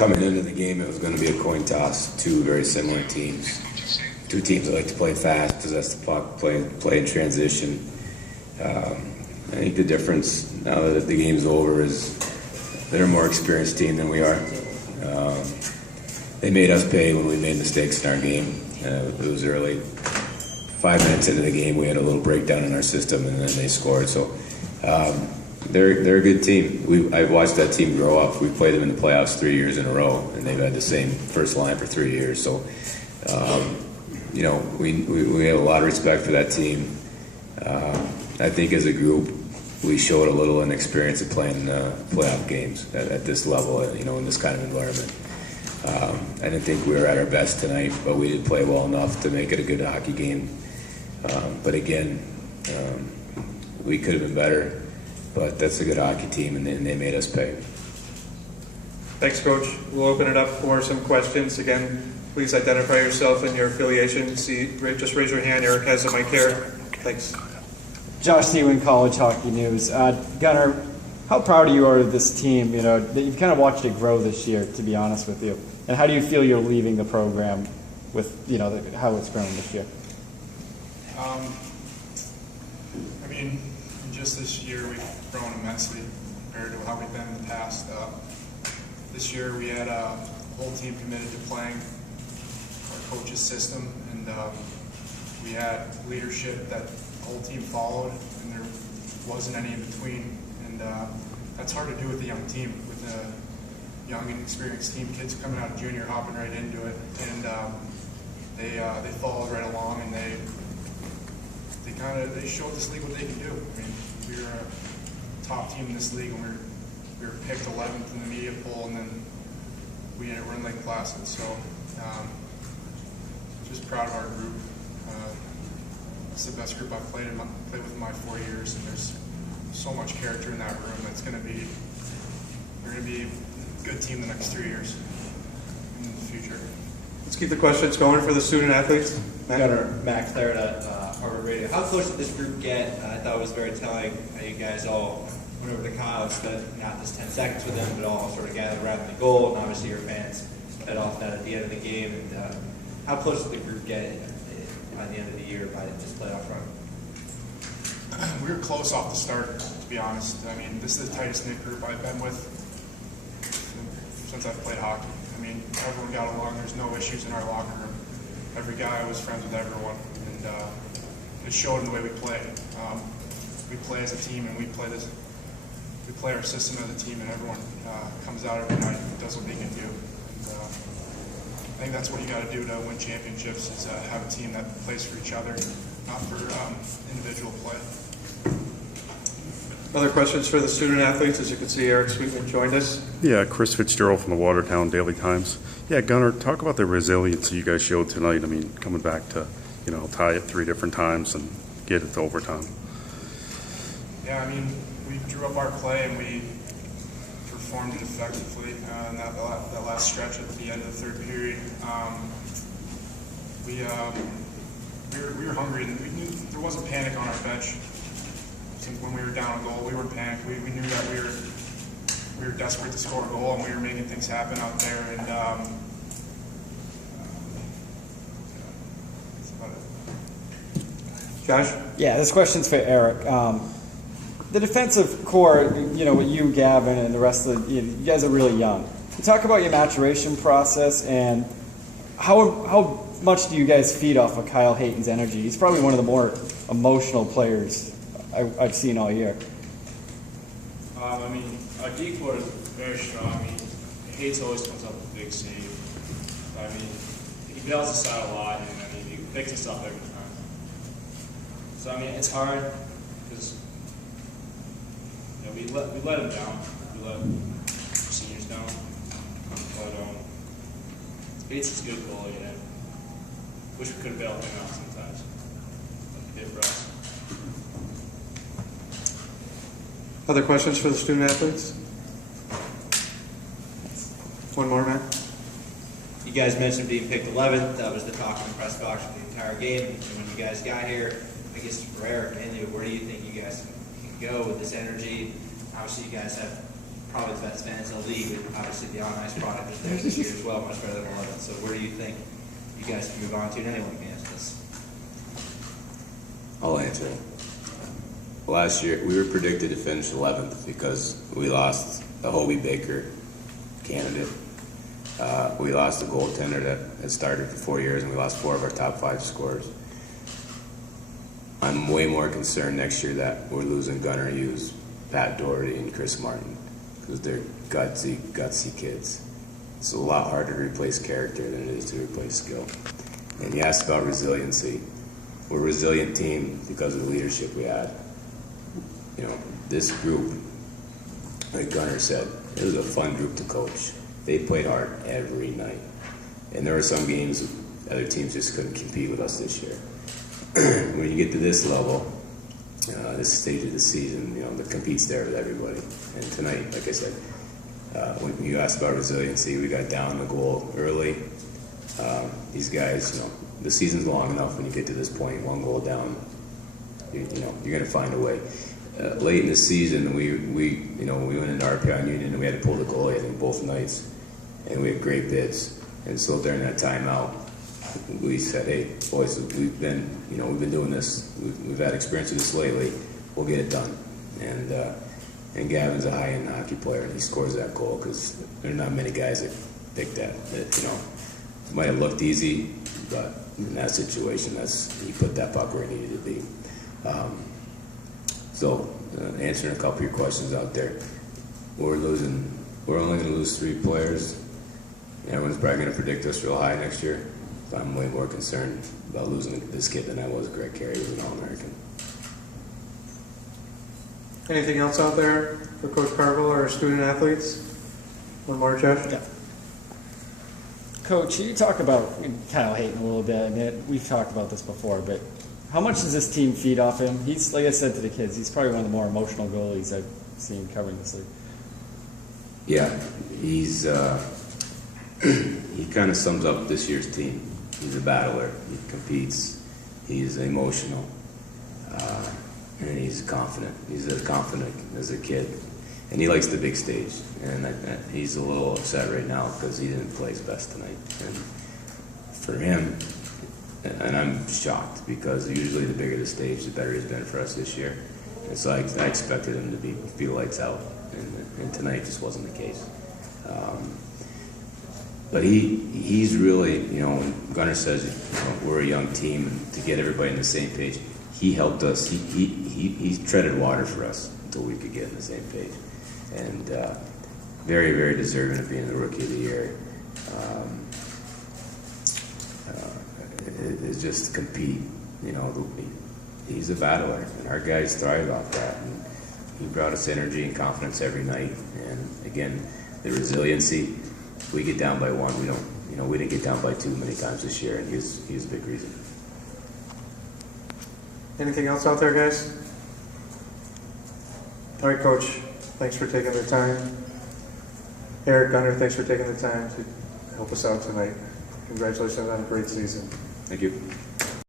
coming into the game, it was going to be a coin toss. Two very similar teams. Two teams that like to play fast, possess the puck, play in transition. I think the difference now that the game's over is they're a more experienced team than we are. They made us pay when we made mistakes in our game. It was early. 5 minutes into the game, we had a little breakdown in our system, and then they scored. So they're a good team. I've watched that team grow up. We've played them in the playoffs 3 years in a row, and they've had the same first line for 3 years. So, we have a lot of respect for that team. I think as a group, we showed a little inexperience at playing playoff games at this level, in this kind of environment. I didn't think we were at our best tonight, but we did play well enough to make it a good hockey game. But again, we could have been better, but that's a good hockey team, and they made us pay. Thanks, Coach. We'll open it up for some questions. Again, please identify yourself and your affiliation. Just raise your hand. Eric has the mic here. Thanks. Josh Seawind, College Hockey News. Gunnar, how proud are you of this team? That you've kind of watched it grow this year, to be honest with you. And how do you feel you're leaving the program with, how it's grown this year? Just this year we've grown immensely compared to how we've been in the past. This year we had a whole team committed to playing our coach's system, and we had leadership that the whole team followed, and there wasn't any in between. And that's hard to do with a young team, with a young and experienced team, kids coming out of junior, hopping right into it, and they followed right along, and they showed this league what they can do. We were a top team in this league, and we were picked 11th in the media poll, and then we ended up winning Lake Placid. So just proud of our group. It's the best group I've played with in my 4 years, and there's so much character in that room. We're going to be a good team the next 3 years in the future. Let's keep the questions going for the student athletes. Max there at Harvard Radio. How close did this group get? I thought it was very telling how you guys all went over to Kyle and spent not just 10 seconds with him, but all sort of gathered around the goal, and obviously your fans fed off that at the end of the game. And how close did the group get by the end of the year by this playoff run? We were close off the start, to be honest. This is the tightest knit group I've been with since I've played hockey. Everyone got along. There's no issues in our locker room. Every guy was friends with everyone, and it showed in the way we play. We play as a team, and we play our system as a team, and everyone comes out every night and does what they can do. And, I think that's what you got to do to win championships, is have a team that plays for each other, not for individual play. Other questions for the student athletes? As you can see, Eric Sweetman joined us. Yeah, Chris Fitzgerald from the Watertown Daily Times. Yeah, Gunnar, talk about the resilience you guys showed tonight. Coming back to, tie it 3 different times and get it to overtime. Yeah, we drew up our play and we performed it effectively in that last stretch at the end of the third period. We were hungry, and we knew there wasn't panic on our bench. When we were down a goal, we weren't panicked. We knew that we were desperate to score a goal, and we were making things happen out there. And that's about it. Josh? Yeah, this question's for Eric. The defensive core, with you, Gavin, and the rest of you guys are really young. Can you talk about your maturation process and how much do you guys feed off of Kyle Hayton's energy? He's probably one of the more emotional players I've seen all year. Our D core is very strong. Hayes always comes up with a big save. He bails us out a lot, and he picks us up every time. So it's hard because we let him down. We let seniors down. But Bates is a good goalie, and wish we could have bailed him out sometimes. Like he did for us. Other questions for the student athletes? One more, Matt. You guys mentioned being picked 11th. That was the talk in the press box for the entire game. And when you guys got here, I guess for Eric mainly, where do you think you guys can go with this energy? Obviously, you guys have probably the best fans in the league. And obviously, the on-ice product is there this year as well, much better than 11. So where do you think you guys can move on to? And anyone can answer this. I'll answer it. Last year, we were predicted to finish 11th because we lost a Hobie Baker candidate. We lost a goaltender that had started for 4 years, and we lost 4 of our top 5 scorers. I'm way more concerned next year that we're losing Gunnar Hughes, Pat Doherty, and Chris Martin because they're gutsy kids. It's a lot harder to replace character than it is to replace skill. And you asked about resiliency. We're a resilient team because of the leadership we had. You know, this group, like Gunnar said, it was a fun group to coach. They played hard every night. And there were some games other teams just couldn't compete with us this year. When you get to this level, this stage of the season, you know, the compete's there with everybody. And tonight, like I said, when you asked about resiliency, we got down the goal early. These guys, you know, the season's long enough when you get to this point, 1 goal down, you know, you're going to find a way. Late in the season, we went into RPI Union and we had to pull the goalie, I think, both nights, and we had great bids. And so during that timeout, we said, "Hey, boys, we've been doing this. We've had experience with this lately. We'll get it done." And Gavin's a high-end hockey player, and he scores that goal because there are not many guys that pick that. You know, it might have looked easy, but in that situation, he put that puck where it needed to be. So, answering a couple of your questions out there, we're only going to lose 3 players. Everyone's probably going to predict us real high next year. So I'm way more concerned about losing this kid than I was Greg Carey, who's an All-American. Anything else out there for Coach Carville or student athletes? One more, Jeff? Yeah. Coach, you talk about Kyle Hayton a little bit. I mean, we've talked about this before, but how much does this team feed off him? He's, like I said to the kids, he's probably one of the more emotional goalies I've seen covering this league. Yeah, he's he kind of sums up this year's team. He's a battler. He competes. He's emotional, and he's confident. He's as confident as a kid, and he likes the big stage. And he's a little upset right now because he didn't play his best tonight. And for him, and I'm shocked because usually the bigger the stage, the better he's been for us this year. And so I expected him to be lights out, and tonight just wasn't the case. But he's really, you know, when Gunnar says, you know, we're a young team, and to get everybody on the same page, he helped us. He treaded water for us until we could get on the same page. And very, very deserving of being the Rookie of the Year. It's just to compete, you know, he's a battler, and our guys thrive off that. And he brought us energy and confidence every night. And again, the resiliency. We get down by 1. We didn't get down by 2 many times this year, and he was a big reason. Anything else out there, guys? All right, Coach. Thanks for taking the time. Eric, Gunnar, thanks for taking the time to help us out tonight. Congratulations on a great season. Thank you.